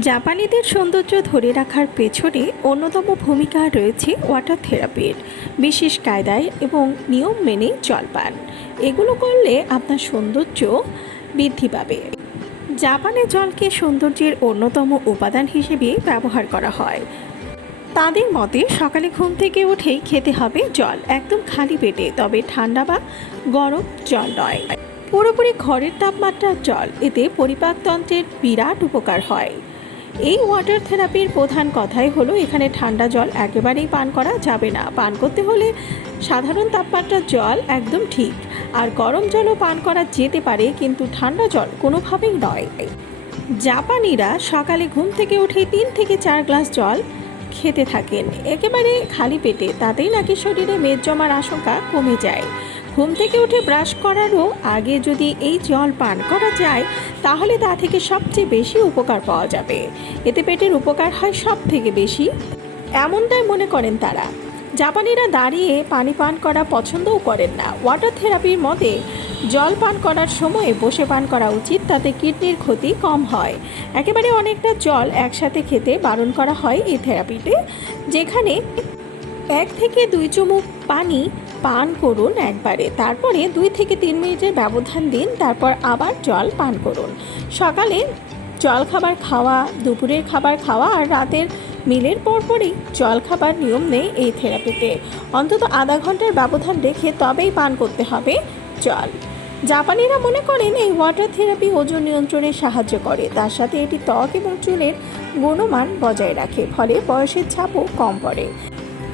জাপানিদের সৌন্দর্য ধরে রাখার পেছনে অন্যতম ভূমিকা রয়েছে ওয়াটার থেরাপির। বিশেষ কায়দায় এবং নিয়ম মেনে জলপান এগুলো করলে আপনার সৌন্দর্য বৃদ্ধি পাবে। জাপানে জলকে সৌন্দর্যের অন্যতম উপাদান হিসেবে ব্যবহার করা হয়। তাদের মতে সকালে ঘুম থেকে উঠেই খেতে হবে জল, একদম খালি পেটে, তবে ঠান্ডা বা গরম জল নয়। পুরোপুরি ঘরের তাপমাত্রার জল, এতে পরিপাকতন্ত্রের বিরাট উপকার হয়। এই ওয়াটার থেরাপির প্রধান কথাই হলো, এখানে ঠান্ডা জল একেবারেই পান করা যাবে না। পান করতে হলে সাধারণ তাপমাত্রার জল একদম ঠিক, আর গরম জলও পান করা যেতে পারে, কিন্তু ঠান্ডা জল কোনোভাবেই নয়। জাপানিরা সকালে ঘুম থেকে উঠে তিন থেকে চার গ্লাস জল খেতে থাকেন। একেবারে খালি পেটে, তাতেই নাকি শরীরে মেদ জমার আশঙ্কা কমে যায়। ঘুম থেকে উঠে ব্রাশ করারও আগে যদি এই জল পান করা যায়, তাহলে তা থেকে সবচেয়ে বেশি উপকার পাওয়া যাবে। এতে পেটের উপকার হয় সব থেকে বেশি। এমনটাই মনে করেন তারা। জাপানিরা দাঁড়িয়ে পানি পান করা পছন্দও করেন না। ওয়াটার থেরাপির মতে, জল পান করার সময়ে বসে পান করা উচিত, তাতে কিডনির ক্ষতি কম হয়। একেবারে অনেকটা জল একসাথে খেতে বারণ করা হয় এই থেরাপিতে, যেখানে এক থেকে দুই চুমুক পানি পান করুন একবারে। তারপরে দুই থেকে তিন মিনিটের ব্যবধান দিন, তারপর আবার জল পান করুন। সকালে জল খাবার খাওয়া, দুপুরের খাবার খাওয়া আর রাতের মিলের পরপরই জল খাবার নিয়ম নেই এই থেরাপিতে। অন্তত আধা ঘণ্টার ব্যবধান রেখে তবেই পান করতে হবে জল। জাপানিরা মনে করেন এই ওয়াটার থেরাপি ওজন নিয়ন্ত্রণে সাহায্য করে। তার সাথে এটি ত্বক এবং চুলের গুণমান বজায় রাখে, ফলে বয়সের ছাপও কম পড়ে।